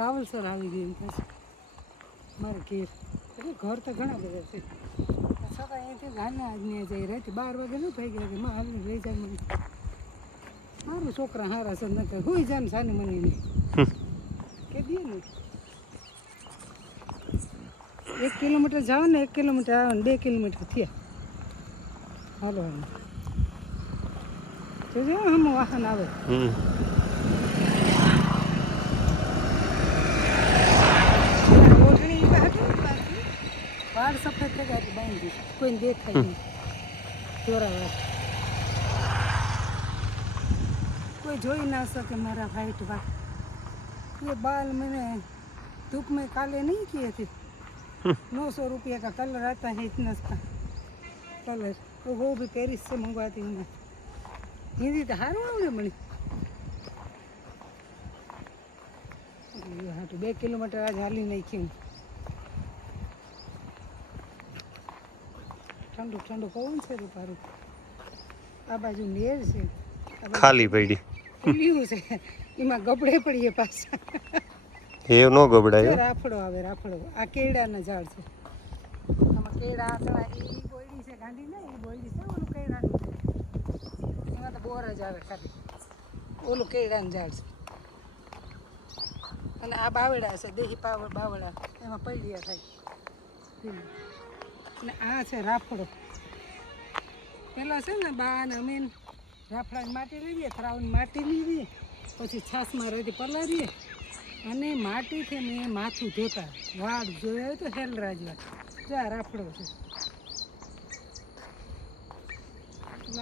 રાવલસર આવી ગઈ પછી મારે ઘેર એટલે ઘર તો ઘણા બધા છે છતાં અહીંથી ગાને આજને જઈ રાતે 12 વાગે ન થઈ ગયા કે માં હાલને લઈ જાય મને મારું છોકરા હારા છે નકર હુઈ જાય ને સાની મની નહીં કે દે ને 1 કિલોમીટર જાવ ને 1 કિલોમીટર આવે ને 2 કિલોમીટર થયા હાલો હાલો જોજો હમ વાહન આવે ઓઢણી હતી વાળ સફેદ થઈ ગયા બાંધી કોઈને દેખાય નહીં ચોરાવા કોઈ જોઈ ના શકે મારા વાઈટ વાળ ये बाल मैंने धूप में काले नहीं किए थे 900 रुपये का कलर आता है इतना का कलर तो वो भी पेरिस से मंगवाती हूँ मैं हिंदी तो हार मणि हाँ तो 2 किलोमीटर आज हाली नहीं क्यों ठंडू ठंडू पवन से रूपारू आ बाजू नेर से खाली पड़ी खुल्યું છે એમાં ગબડે પડીએ પાછા એ નો ગબડાય રાફડો આવે રાફડો આ કેળાના ઝાડ છે આમાં કેળા આતળા એ બોયડી છે ગાંડી ને એ બોયડી છે ઓલું કેળાનું એમાં તો બોર જ આવે ખાલી ઓલું કેળાનું ઝાડ છે અને આ બાવડા છે દેહી બાવડા એમાં પૈડિયા થાય અને આ છે રાફડો પેલા છે ને બા ને અમે રાફડાની માટી લઈએ તરાવની માટી લીધી પછી છાસમાં રેતી પલાળીએ અને માટીથી મેં માથું ધોતા વાળ જોયા તો હેલરા જેવા જો આ રાફડો છે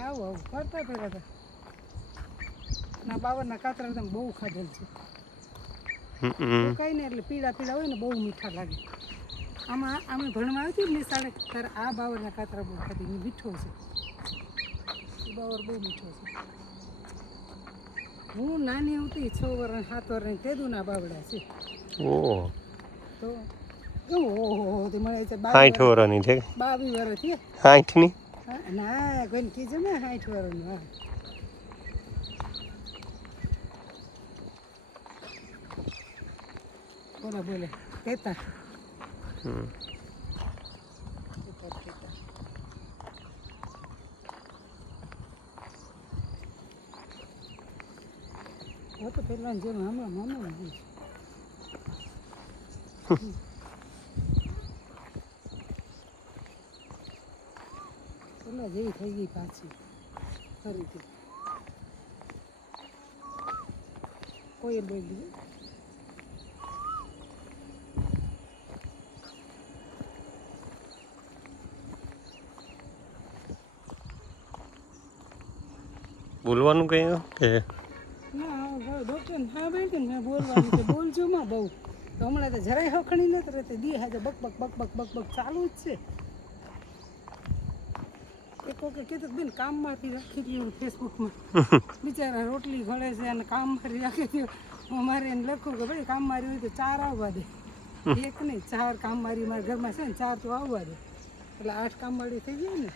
આવું આવું કરતા પહેલાં તો ના બાવરના કાતરા તમે બહુ ખાધેલ છે કઈ ને એટલે પીળા પીળા હોય ને બહુ મીઠા લાગે આમાં અમે ભણવા આવતી ને નિશાળે ત્યારે આ બાવરના કાતરા બહુ ખાધી મીઠો છે બાવર બહુ મીઠો છે હું નાની હતી 6 વર્ષ 7 વર્ષની તેદુના બાવડા છે ઓહ તો ઓહો તે મળે છે 60 વર્ષની છે 22 વર્ષ છે 60 ની ના કોઈને કીધું ને 60 વર્ષનું હા બોલે બોલે કેતા वो तो पहला जो मामा मामा પેલા જેવી થઈ ગઈ પાછી ફરીથી કોઈ બોલી બોલવાનું કઈ કે ડોક્ટર હા બેઠે મેં બોલવાનું કે બોલજો માં બહુ તો હમણાં તો જરાય હખણી નથી રહેતી દી હાજે buck buck buck buck buck buck ચાલુ જ છે એક વખત કીધું બેન કામમાંથી રાખી દઉં ફેસબુકમાં બિચારા રોટલી ઘડે છે અને કામમાંથી રાખી દઉં મારે એને લખું કે ભાઈ કામ મારી હોય તો 4 આવવા દે એક નહીં 4 કામ મારી મારા ઘરમાં છે ને 4 તો આવવા દે એટલે 8 કામ વાળી થઈ જાય ને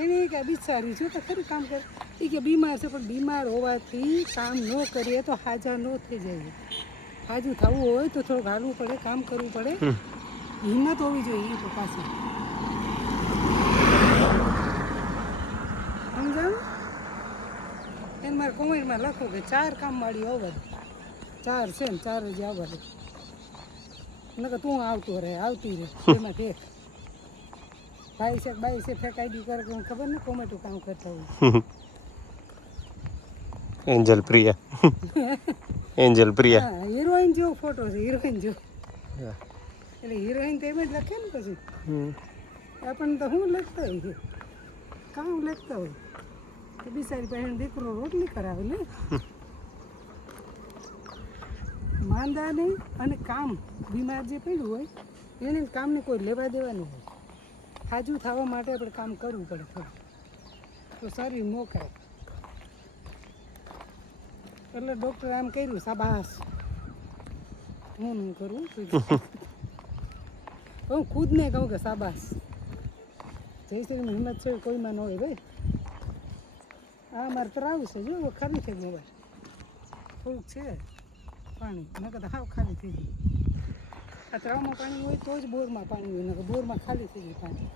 એને કે બિચારી છું તો ખરી કામ કરે એ કે બીમાર છે પણ બીમાર હોવાથી કામ ન કરીએ તો હાજા ન થઈ જાય હાજુ થવું હોય તો થોડુંક હાલવું પડે કામ કરવું પડે હિંમત હોવી જોઈએ એ તો પાછી સમજાવું એને મારે કોમેન્ટમાં લખો કે 4 કામવાળી આવવા દે 4 છે ને 4 જ આવવા દે નકર તું આવતો રહે આવતી રહે એમાં ફેક ભાઈ છે બાઈ છે ફેક આઈડી કરે કે ખબર નહીં કોમેટું કામ કરતા હોય એન્જલ પ્રિયા એન્જલ પ્રિયા હા હિરોઈન જેવો ફોટો છે હિરોઈન જેવો એટલે હિરોઈન તો એમ જ લખે ને પછી આપણને તો શું લખતા હોય છે કામ લખતા હોય તો બિચારી પાસે દીકરો રોટલી કરાવે ને માંદા નહીં અને કામ બીમાર જે પડ્યું હોય એને કામને કોઈ લેવા દેવાનું હોય હાજુ થવા માટે આપણે કામ કરવું પડે થોડું તો શરીર મોકરે એટલે ડૉક્ટર આમ કર્યું શાબાશ હું નહીં કરું હું ખુદને કહું કે શાબાશ જય શ્રી હિંમત છે કોઈમાં ન હોય ભાઈ આ મારે તરાવું છે જો ખરી છે મોબાઈલ થોડુંક છે પાણી નકર તો હાવ ખાલી થઈ જાય. આ તળાવમાં પાણી હોય તો જ બોરમાં પાણી હોય નકર બોરમાં ખાલી થઈ જાય પાણી.